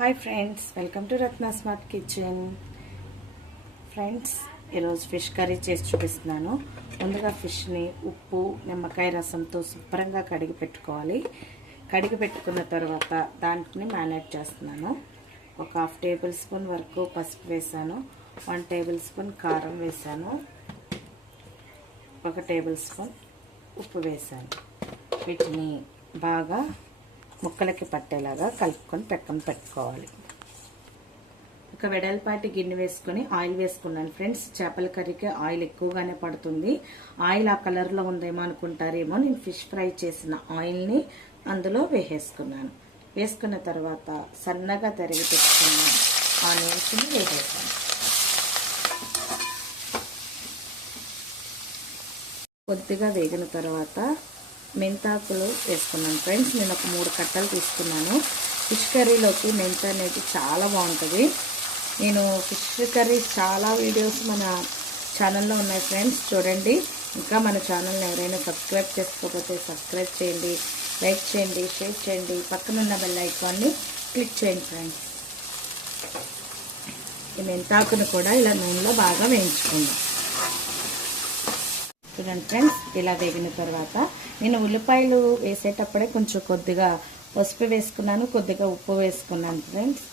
Hi friends, welcome to Ratna smart kitchen. Friends, ఈరోజు fish curry చేసి చూపిస్తున్నాను. ముందుగా ఫిష్ని ఉప్పు నిమ్మకాయ రసంతో శుభ్రంగా కడిగి పెట్టుకోవాలి. కడిగి పెట్టుకున్న తర్వాత దాంట్ని మ్యారినేట్ చేస్తున్నాను. ఒక 1/2 టేబుల్ స్పూన్ వరకు పసుపు వేసాను, 1 టేబుల్ స్పూన్ కారం వేసాను, 1 టేబుల్ స్పూన్ ఉప్పు వేసాను. వీటిని బాగా ముక్కలకి పట్టేలాగా కలుపుకొని పక్కన పెట్టుకోవాలి. ఒక వెడల్పాటి గిన్నె వేసుకొని ఆయిల్ వేసుకున్నాను. ఫ్రెండ్స్, చేపల కర్రీకి ఆయిల్ ఎక్కువగానే పడుతుంది. ఆయిల్ ఆ కలర్లో ఉందేమో అనుకుంటారేమో. నేను ఫిష్ ఫ్రై చేసిన ఆయిల్ని అందులో వేసేసుకున్నాను. వేసుకున్న తర్వాత సన్నగా తరిగి పెట్టుకున్న ఆనియన్స్ని వేసేసాను. కొద్దిగా వేగిన తర్వాత మెంతాకులు వేసుకున్నాను. ఫ్రెండ్స్, నేను ఒక 3 కట్టలు తీసుకున్నాను. ఫిష్ కర్రీలోకి మెంత అనేది చాలా బాగుంటుంది. నేను ఫిష్ కర్రీ చాలా వీడియోస్ మన ఛానల్లో ఉన్నాయి ఫ్రెండ్స్, చూడండి. ఇంకా మన ఛానల్ని ఎవరైనా సబ్స్క్రైబ్ చేసుకోకపోతే సబ్స్క్రైబ్ చేయండి, లైక్ చేయండి, షేర్ చేయండి, పక్కనున్న బెల్ ఐకాన్ని క్లిక్ చేయండి. ఫ్రెండ్స్, ఈ మెంతాకును కూడా ఇలా నూనెలో బాగా వేయించుకుందాం. చూడండి ఫ్రెండ్స్, ఇలా వేగిన తర్వాత నేను ఉల్లిపాయలు వేసేటప్పుడే కొంచెం కొద్దిగా పసుపు వేసుకున్నాను, కొద్దిగా ఉప్పు వేసుకున్నాను. ఫ్రెండ్స్,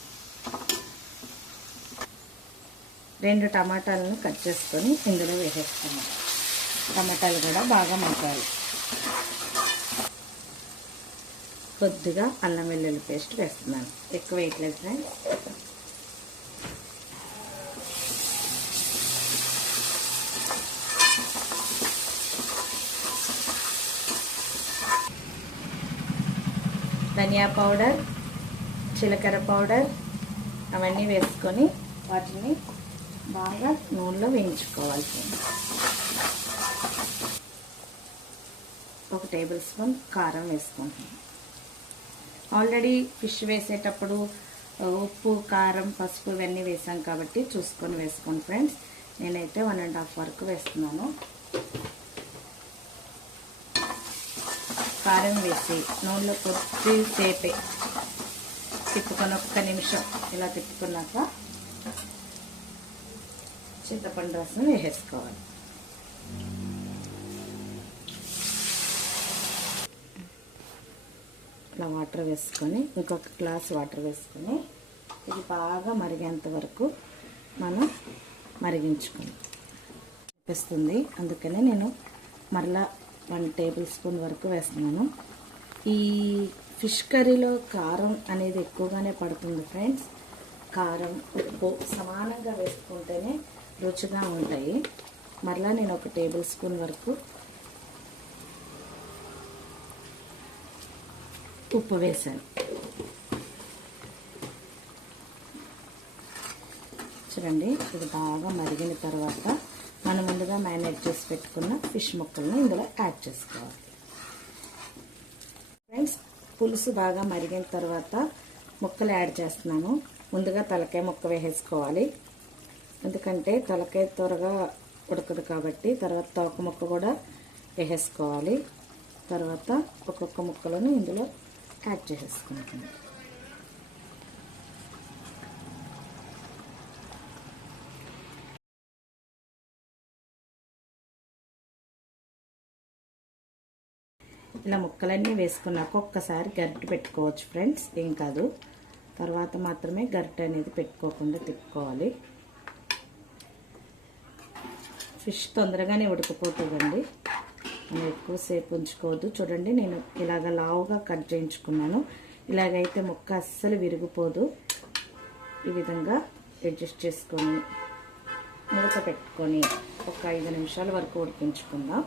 2 టమాటాలను కట్ చేసుకొని ఇందులో వేసేసుకున్నాను. టమాటాలు కూడా బాగా మగ్గాలి. కొద్దిగా అల్లం వెల్లుల్లి పేస్ట్ వేస్తున్నాను, ఎక్కువ వేయట్లేదు ఫ్రెండ్స్. ధనియా పౌడర్, జీలకర్ర పౌడర్ అవన్నీ వేసుకొని వాటిని బాగా నూనెలో వేయించుకోవాలి. 1 టేబుల్ స్పూన్ కారం వేసుకుంటున్నాను. ఆల్రెడీ ఫిష్ వేసేటప్పుడు ఉప్పు, కారం, పసుపు ఇవన్నీ వేసాం కాబట్టి చూసుకొని వేసుకోండి ఫ్రెండ్స్. నేనైతే 1.5 వరకు వేస్తున్నాను. కారం వేసి నూనెలో కొద్దిసేపే తిప్పుకొని 1 నిమిషం ఇలా తిప్పుకున్నాక చింతపండు రసం వేసేసుకోవాలి. ఇలా వాటర్ వేసుకొని ఇంకొక గ్లాస్ వాటర్ వేసుకొని ఇది బాగా మరిగేంత వరకు మనం మరిగించుకొని వేస్తుంది. అందుకనే నేను మరలా 1 టేబుల్ స్పూన్ వరకు వేస్తున్నాను. ఈ ఫిష్ కర్రీలో కారం అనేది ఎక్కువగానే పడుతుంది ఫ్రెండ్స్. కారం, ఉప్పు సమానంగా వేసుకుంటేనే రుచిగా ఉంటాయి. మరలా నేను 1 టేబుల్ స్పూన్ వరకు ఉప్పు వేసాను. చూడండి, ఇది బాగా మరిగిన తర్వాత మనం ముందుగా మ్యారినేట్ చేసి పెట్టుకున్న ఫిష్ ముక్కలను ఇందులో యాడ్ చేసుకోవాలి. ఫ్రెండ్స్, పులుసు బాగా మరిగిన తర్వాత ముక్కలు యాడ్ చేస్తున్నాను. ముందుగా తలకాయ ముక్క వేసేసుకోవాలి, ఎందుకంటే తలకాయ త్వరగా ఉడకదు కాబట్టి. తర్వాత తోక ముక్క కూడా వేసేసుకోవాలి. తర్వాత ఒక్కొక్క ముక్కలను ఇందులో యాడ్ చేసేసుకుంటాను. ఇలా ముక్కలన్నీ వేసుకున్నాక ఒక్కసారి గరిటె పెట్టుకోవచ్చు ఫ్రెండ్స్, ఏం కాదు. తర్వాత మాత్రమే గరిటె అనేది పెట్టుకోకుండా తిప్పుకోవాలి. ఫిష్ తొందరగానే ఉడికిపోతుందండి, మనం ఎక్కువసేపు ఉంచుకోవద్దు. చూడండి, నేను ఇలాగ లావుగా కట్ చేయించుకున్నాను. ఇలాగైతే ముక్క అస్సలు విరిగిపోదు. ఈ విధంగా అడ్జస్ట్ చేసుకొని మూత పెట్టుకొని ఒక 5 నిమిషాల వరకు ఉడికించుకుందాం.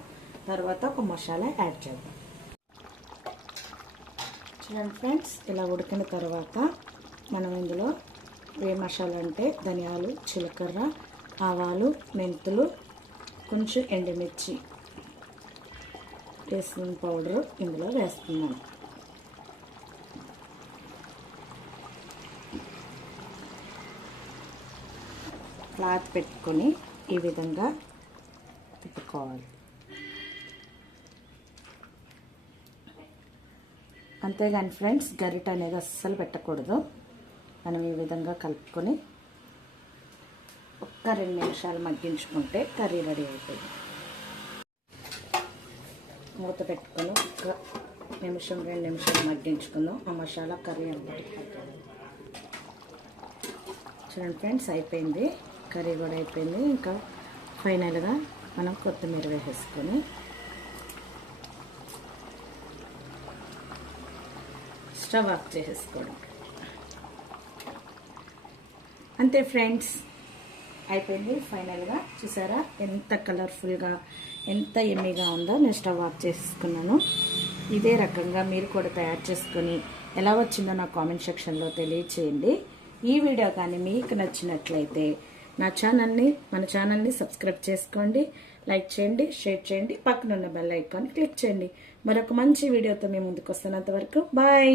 తర్వాత ఒక మసాలా యాడ్ చేద్దాం. చూడండి ఫ్రెండ్స్, ఇలా ఉడికిన తర్వాత మనం ఇందులో ఏ మసాలా అంటే ధనియాలు, జీలకర్ర, ఆవాలు, మెంతులు, కొంచెం ఎండుమిర్చి వేసిన పౌడరు ఇందులో వేస్తున్నాను. క్లాత్ పెట్టుకొని ఈ విధంగా తిప్పుకోవాలి. అంతేగాని ఫ్రెండ్స్, గరిట అనేది అస్సలు పెట్టకూడదు. మనం ఈ విధంగా కలుపుకొని ఒక్క 2 నిమిషాలు మగ్గించుకుంటే కర్రీ రెడీ అవుతుంది. మూత పెట్టుకొని ఒక 1 నిమిషం 2 నిమిషాలు మగ్గించుకుందాం. ఆ మసాలా కర్రీ అంతటికి పడుతుంది. చూడండి ఫ్రెండ్స్, అయిపోయింది. కర్రీ కూడా అయిపోయింది. ఇంకా ఫైనల్గా మనం కొత్తిమీర వేసేసుకొని స్టవ్ ఆఫ్ చేసేసుకోవడం. అంతే ఫ్రెండ్స్, అయిపోయింది. ఫైనల్గా చూసారా ఎంత కలర్ఫుల్గా, ఎంత ఎమ్మీగా ఉందో. నేను స్టవ్ ఆఫ్ చేసుకున్నాను. ఇదే రకంగా మీరు కూడా తయారు చేసుకొని ఎలా వచ్చిందో నా కామెంట్ సెక్షన్లో తెలియచేయండి. ఈ వీడియో కానీ మీకు నచ్చినట్లయితే మన ఛానల్ని సబ్స్క్రైబ్ చేసుకోండి, లైక్ చేయండి, షేర్ చేయండి, పక్కనున్న బెల్ ఐకాన్ క్లిక్ చేయండి. మరొక మంచి వీడియోతో మేము ముందుకు వస్తున్నంత వరకు బాయ్.